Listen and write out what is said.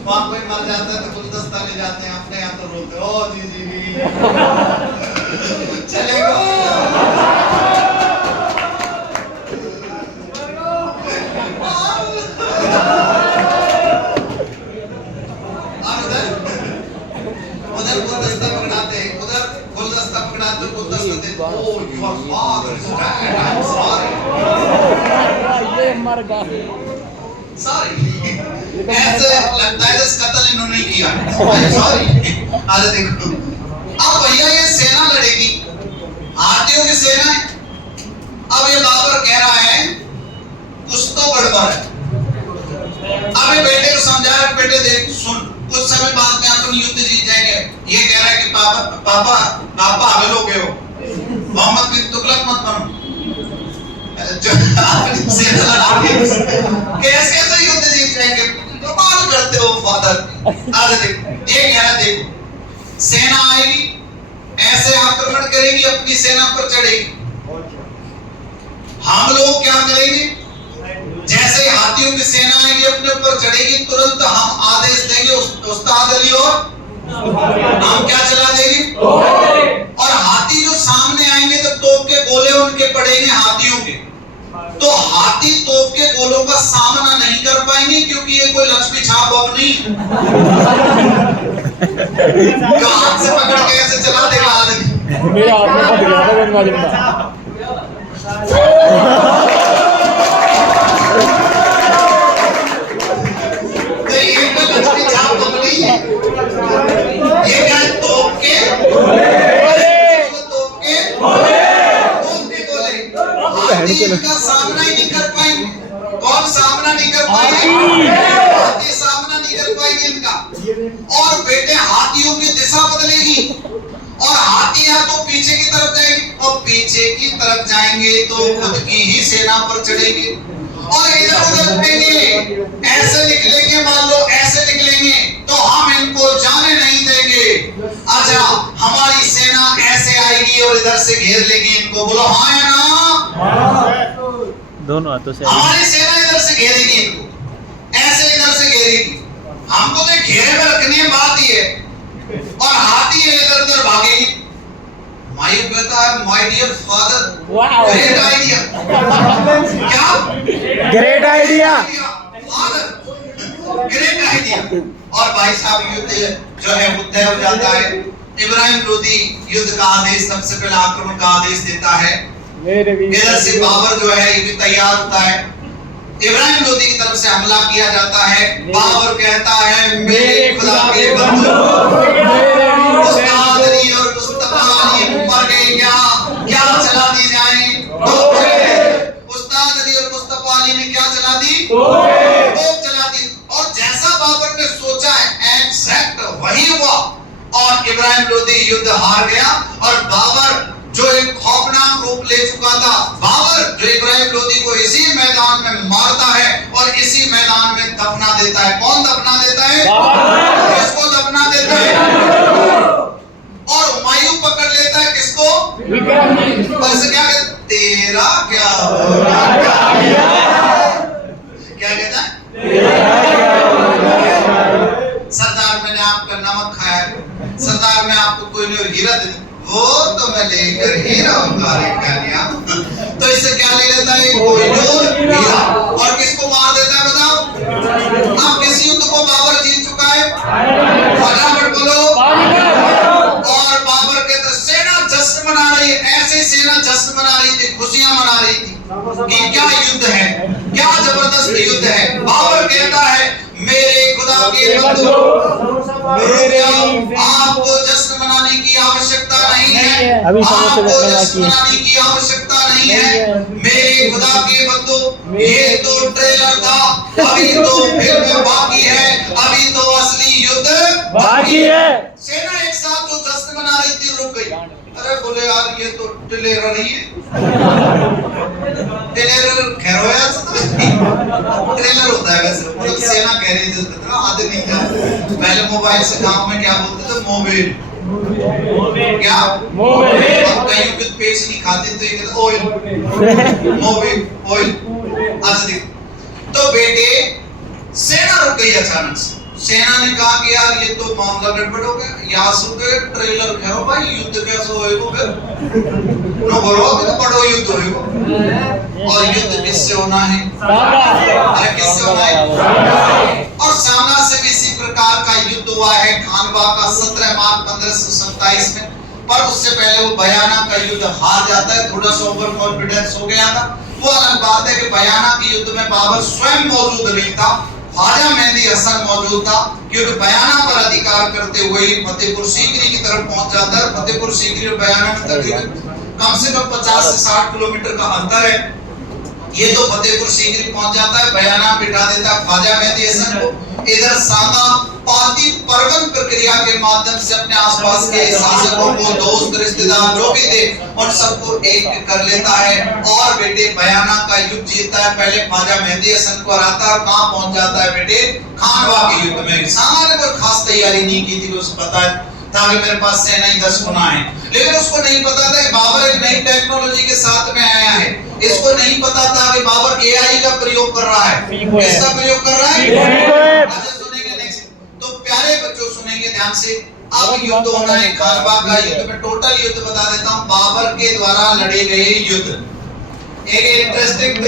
वहाँ कोई मर जाता है तो गुलदस्ता ले जाते हैं, अपने यहाँ तो रोते ओ जी जी जी चलेगा। उधर गुलदस्ता पकड़ाते हैं, उधर गुलदस्ता पकड़ाते गुलदस्ता देते, oh your father is dead, I am sorry. ये मर गया। सॉरी, ऐसे लगता है जैसे कत्ल इन्होंने नहीं किया। सॉरी। आज देखो, अब भैया ये सेना लड़ेगी, हाथियों की सेना है। अब ये बाबर कह रहा है कुछ तो गड़बड़ है। अब ये बेटे को समझा रहा है, बेटे देख सुन, कुछ समय बाद में अपन युद्ध जीत जाएंगे। ये कह रहा है कि पापा हमें लोग हो, मोहम्मद बिन तुगलक मत बनो। कैसे युद्ध जीत जाएंगे, कमाल करते हो फादर। आज देखो, ये कह रहा देखो, सेना आएगी, ऐसे आक्रमण करेगी, अपनी सेना पर चढ़ेगी। हम लोग क्या करेंगे, जैसे हाथियों की सेना आएगी अपने ऊपर चढ़ेगी, तुरंत हम आदेश देंगे उस्ताद अली और हम क्या चला देंगे, और हाथी जो सामने आएंगे तो तोप के गोले उनके पड़ेंगे हाथियों के, तो हाथी तोप के गोलों का सामना नहीं कर पाएंगे, क्योंकि ये कोई लक्ष्मी छाप बम नहीं जो हाथ से पकड़ के ऐसे चला देगा। मेरे हाथ में फट गया था गंगा जमुना। तो ये कोई लक्ष्मी छाप बम नहीं है, ये क्या है, तोप के गोले। हाथी इनका सामना ही नहीं कर पाएंगे। कौन सामना नहीं कर पाएंगे, हाथी सामना नहीं कर पाएंगे इनका। और बेटे हाथियों की दिशा बदलेगी, और हाथी यहाँ तो पीछे की तरफ जाएंगे, और पीछे की तरफ जाएंगे तो खुद की ही सेना पर चढ़ेंगे, और इधर उधर उड़ेंगे, ऐसे निकलेंगे, मान लो ऐसे निकलेंगे तो हम इनको जाने नहीं देंगे। अच्छा, हमारी सेना ऐसे आएगी और इधर से घेर लेगी इनको, बोलो हाँ या ना। दोनों हाथों से हमारी सेना इधर से घेरेगी इनको, ऐसे इधर से घेरेगी, हमको तो घेरे में रखनी है, बात ही है। और हाथी इधर उधर भागेगी। माय कहता है my dear father, great idea. क्या great idea, father great idea. और भाई साहब युद्ध जो है वो तय हो जाता है। इब्राहिम लोदी युद्ध का आदेश, सबसे पहले आक्रमण का आदेश देता है। इधर से बाबर जो है ये भी तैयार होता है, इब्राहिम लोदी की तरफ से हमला किया जाता है। बाबर कहता है मेरे खुदा के बंदो, उस्ताद अली और मुस्तफा अली मर गए, क्या चला दी जाए, उस्ताद अली और मुस्तफा अली ने क्या चला दी, तोप चला दी। और जैसा बाबर ने सोचा है एग्जैक्ट वही हुआ, और इब्राहिम लोदी युद्ध हार गया। और बाबर जो एक खौफनाक रूप ले चुका था, बाबर जो इब्राहिम लोदी को इसी मैदान में मारता है और इसी मैदान में दफना देता है। कौन दफना देता है, किसको दफना देता है, और हुमायूं पकड़ लेता है किसको, ऐसे क्या कहता, तेरा क्या कहता है, सरदार मैंने आपका नमक खाया, सरदार मैं आपको कोई नहीं हीरा दे, वो तो मैं लेकर ही रहूंगा। तो इससे क्या ले लेता है, कोहिनूर हीरा, और किसको मार देता है बताओ। अब किस युद्ध को बाबर जीत चुका है, फटाफट बोलो। और बाबर कहता सेना जश्न मना रही है, ऐसे सेना जश्न मना रही थी, खुशियां मना रही थी कि क्या युद्ध है, क्या जबरदस्त युद्ध है। बाबर कहता है मेरे खुदा के बंदो, आपको जश्न मनाने की आवश्यकता नहीं है, आपको जश्न मनाने की आवश्यकता नहीं है। मेरे खुदा के बंदो, ये तो ट्रेलर था, अभी तो फिल्म बाकी है, अभी तो असली युद्ध बाकी है। सेना एक साथ जो जश्न मना रही थी रुक गई। अरे बोले यार ये तो ट्रेलर ही है, ट्रेलर खैरोया ट्रेलर होता है वैसे, पूरी सेना कह रही थी आधे नहीं था। पहले मोबाइल से गांव में क्या बोलते थे, मोबाइल, क्या मोबाइल, कहीं कुछ पेश नहीं खाते तो ये कहते ऑयल, मोबाइल ऑयल। तो बेटे सेना रुक गई अचानक से। सेना ने कहा कि यार ये तो मामला गड़बड़ हो गया, यहाँ से ट्रेलर खेरो भाई, युद्ध कैसे होएगा फिर? नो बोलो कि बड़ो युद्ध होएगा। और युद्ध किससे होना है? अरे किससे होना है? और सामना से भी इसी प्रकार का युद्ध हुआ है खानवा का 17 मार्च 1527 में। पर उससे पहले वो बयाना का युद्ध हार जाता है, थोड़ा सा ओवर कॉन्फिडेंस हो गया था। वो अलग बात है कि बयाना के युद्ध में बाबर स्वयं मौजूद नहीं था, ख्वाजा मेहदी हसन मौजूद था, क्योंकि बयाना पर अधिकार करते हुए फतेहपुर सीकरी की तरफ पहुंच जाता है। फतेहपुर सीकरी और बयाना में तकरीबन कम से कम 50 से 60 किलोमीटर का अंतर है। ये तो फतेहपुर सीकरी पहुंच जाता है, बयाना बिठा देता है ख्वाजा मेहदी हसन को। इधर सांगा पाती परगन प्रक्रिया के माध्यम से अपने आसपास के शासकों को, दोस्त रिश्तेदार जो भी थे, उन सबको एक कर लेता है और बेटे बयाना का युद्ध जीतता है। पहले ख्वाजा मेहदी हसन को हराता है और कहां पहुंच जाता है बेटे? खानवा के युद्ध में। सांगा ने कोई खास तैयारी नहीं की थी, उसको पता था कि मेरे पास सेना ही 10 गुना है, लेकिन उसको नहीं पता था कि बाबर एक नई टेक्नोलॉजी के साथ में आया है। इसको नहीं पता था कि बाबर एआई का प्रयोग कर रहा है। किसका प्रयोग कर रहा है? अच्छा सुनेंगे नेक्स्ट। तो प्यारे बच्चों सुनेंगे ध्यान से। अब युद्ध होना है खानवा का युद्ध में। टोटल युद्ध बता देता हूं, बाबर के द्वारा लड़े गए युद्ध। एक इंटरेस्टिंग थिंग